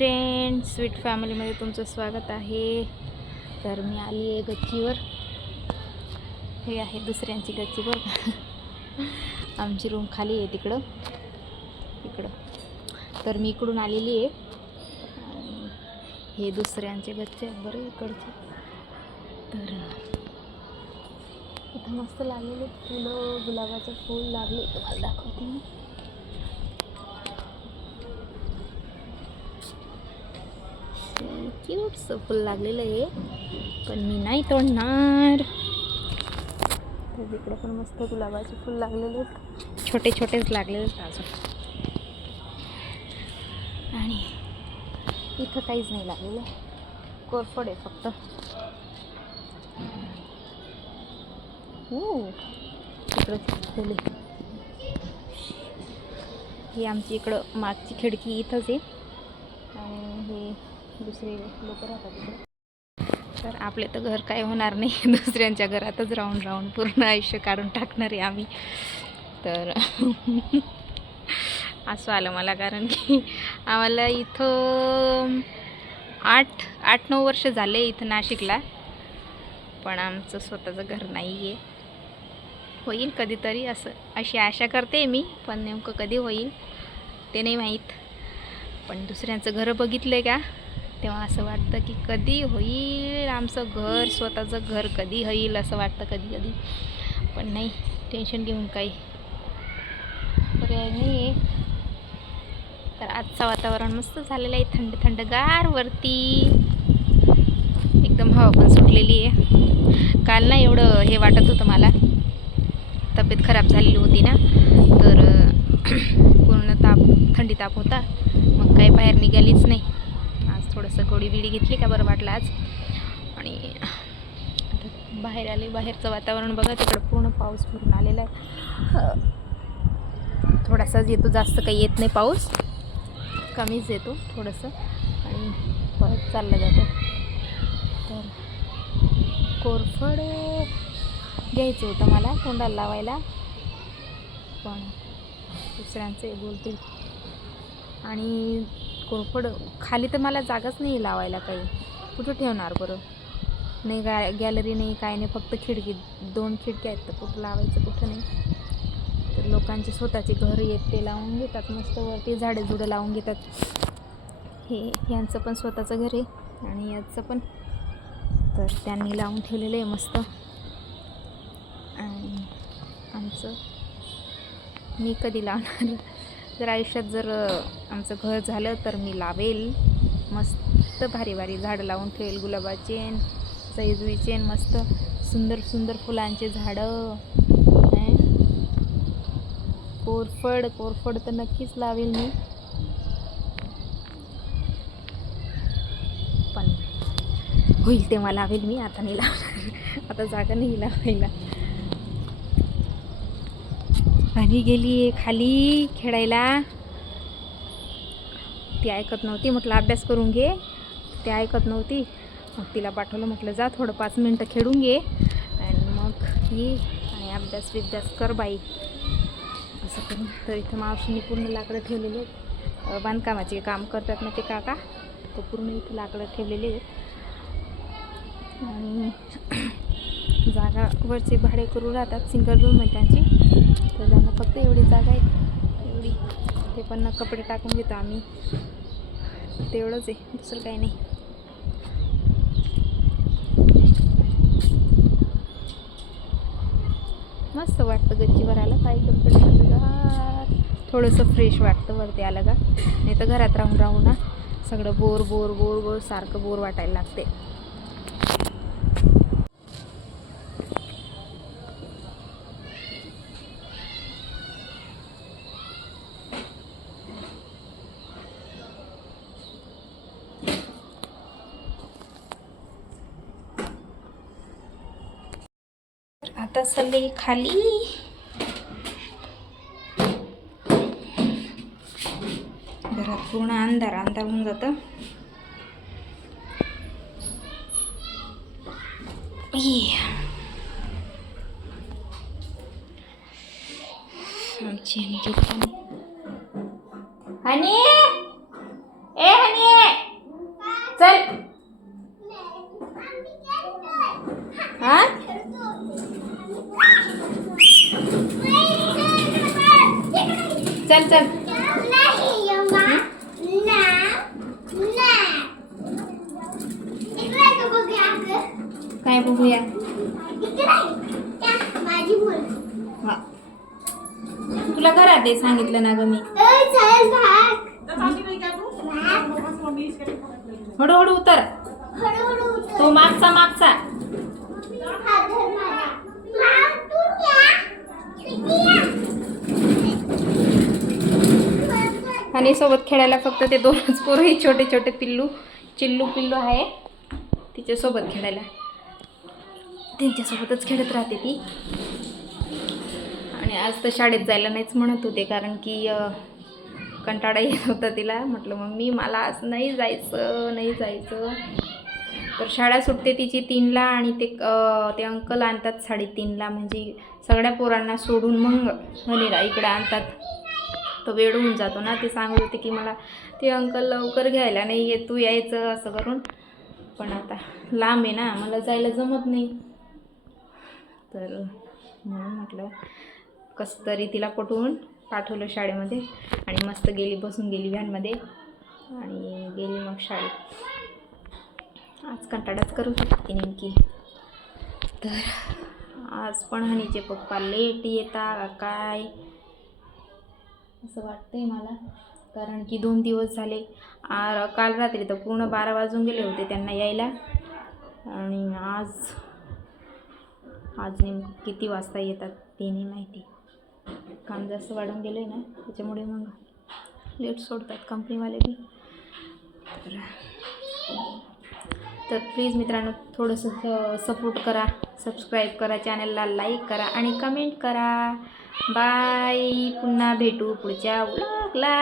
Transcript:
Friend sweet फॅमिलीमध्ये तुमचं स्वागत आहे. तर मी आली आहे गच्चीवर. हे आहे दुसऱ्यांची गच्ची आमची रूम खाली आहे तिकडं. इकडं. तर मी इकडून आलेली आहे. आणि हे दुसऱ्यांचे गच्चे आहेत बरं इकडचे. तर इथं मस्त लागलेले फुलं गुलाबाचं फूल लागले. तुम्हाला दाखवते मी. क्यूटचं फुल लागलेलं आहे. पण मी नाही तोडणार. तर तिकडे पण मस्त गुलाबाचे फुल लागलेले छोटे छोटेच लागलेले अजून. आणि इथं काहीच नाही लागलेलं. कोरफड आहे फक्त. हो इकडं ही आमची इकडं मागची खिडकी इथंच आहे. आणि हे दुसरे लोक राहतात तिकडे तर आपले तर घर काय होणार नाही. दुसऱ्यांच्या घरातच राहून राहून पूर्ण आयुष्य काढून टाकणार आहे आम्ही. तर असं आलं मला कारण की आम्हाला इथं आठ आठ नऊ वर्ष झाले इथं नाशिकला. पण आमचं स्वतःचं घर नाही आहे होईल कधीतरी असं अशी आशा करते मी पण नेमकं कधी होईल ते नाही माहीत. पण दुसऱ्यांचं घरं बघितलं आहे का? तेव्हा असं वाटतं की कधी होईल आमचं घर स्वतःचं घर कधी होईल असं वाटतं कधी कधी. पण नाही टेन्शन घेऊन काही. पर्याय नाही आहे तर आजचं वातावरण मस्त झालेलं आहे थंड थंडगार वरती. एकदम हवा पण सुटलेली आहे. काल ना एवढं हे वाटत होतं मला. तब्येत खराब झालेली होती ना. तर पूर्ण ताप थंडी ताप होता. मग काही बाहेर निघालीच नाही. थोडंसं गोडी बिडी घेतली का बरं वाटलं आज. आणि आता बाहेर आले बाहेरचं वातावरण बघा तिकडं पूर्ण पाऊस भरून आलेला आहे. थोडासाच येतो जास्त काही येत नाही पाऊस. कमीच येतो थोडंसं. आणि परत चालला जातो. तर कोरफड घ्यायचं होतं मला तोंडाला लावायला. पण दुसऱ्यांचे बोलतील. आणि कोरफड खाली तर मला जागाच नाही लावायला काही. कुठं ठेवणार बरं? नाही गा गॅलरी नाही काय नाही फक्त खिडकी दोन खिडक्या आहेत तर कुठं लावायचं कुठं नाही. तर लोकांचे स्वतःचे घर येत ते लावून घेतात मस्त वरती झाडे झुडं लावून घेतात. हे यांचं पण स्वतःचं घर आहे आणि याचं पण. तर त्यांनी लावून ठेवलेलं आहे मस्त. आणि आमचं मी कधी लावणार? जर आयुष्यात जर आमचं घर झालं तर मी लावेल. मस्त भारी भारी झाडं लावून ठेवेल. गुलाबाचे सईजुईचे मस्त सुंदर सुंदर फुलांचे झाडं कोरफड कोरफड तर नक्कीच लावेल मी. पण होईल तेव्हा लावेल मी. आता नाही लावणार. आता जागा नाही लावायला. आणि गेली आहे खाली खेळायला. ती ऐकत नव्हती. म्हटलं अभ्यास करून घे. ती ऐकत नव्हती. मग तिला पाठवलं. म्हटलं जा थोडं पाच मिनटं खेळून घे. आणि मग ये आणि अभ्यास बिभ्यास कर बाई. असं करून. तर इथं मावशीने पूर्ण लाकडं ठेवलेले बांधकामाचे काम करतात ना ते काका. तो पूर्ण इथं लाकडं ठेवलेले आहेत. आणि जागा वरचे भाडे करून राहतात सिंगल रूम आहे त्यांची. तर त्यांना फक्त एवढी जागा आहे. एवढी. ते पण कपडे टाकून घेतो आम्ही. तेवढंच आहे. दुसरं काही नाही. मस्त वाटतं गच्चीवर आलं काय एकदम थोडंसं फ्रेश वाटतं वरती आलं का. नाही तर घरात राहून राहून ना सगळं बोर बोर बोर बोर सारखं बोर वाटायला लागते तर आता चालले खाली. घरात पूर्ण अंधार अंधार होऊन जातं. ये. आमची आणि हनी ए हनी चल हा चल चल. काय बघूया? हा तुला घरात आहे सांगितलं ना ग मी. हळूहळू उतर हळूहळू उतर. तो मागचा मागचा हात धर माझा. माग तू घ्या. किती या? आणि सोबत खेळायला फक्त ते दोनच पोरं छोटे छोटे पिल्लू चिल्लू पिल्लू आहे. तिच्यासोबत खेळायला. त्यांच्यासोबतच खेळत राहते ती. आणि आज तर शाळेत जायला नाहीच म्हणत होते कारण की कंटाळा येत होता तिला. म्हटलं मग मी मला आज नाही जायचं नाही जायचं. तर शाळा सुटते तिची तीनला आणि ते ते अंकल आणतात साडेतीनला. म्हणजे सगळ्या पोरांना सोडून मग हनीला इकडे आणतात. तो वेळ होऊन जातो ना. ते सांगत होते की मला ते अंकल लवकर घ्यायला नाही येत तू यायचं असं करून. पण आता लांब आहे ना मला जायला जमत नाही. तर म्हणून म्हटलं कसं तरी तिला पटवून पाठवलं शाळेमध्ये आणि मस्त गेली बसून गेली व्हॅनमध्ये आणि गेली मग शाळेत. आज कंटाळाच करू शकते नेमकी. तर आज पण हनीचे पप्पा लेट येता काय? असं वाटतंय मला. कारण की दोन दिवस झाले. आ काल रात्री तर पूर्ण बारा वाजून गेले होते त्यांना यायला. आणि आज आज नेमकं किती वाजता येतात ते नाही माहिती. काम जास्त वाढून गेलं आहे ना त्याच्यामुळे मग लेट सोडतात कंपनीवाले बी. तर तर प्लीज मित्रांनो थोडंसं सपोर्ट करा. सबस्क्राईब करा चॅनलला लाईक करा आणि कमेंट करा. बाय पुन्हा भेटू पुढच्या व्लॉगला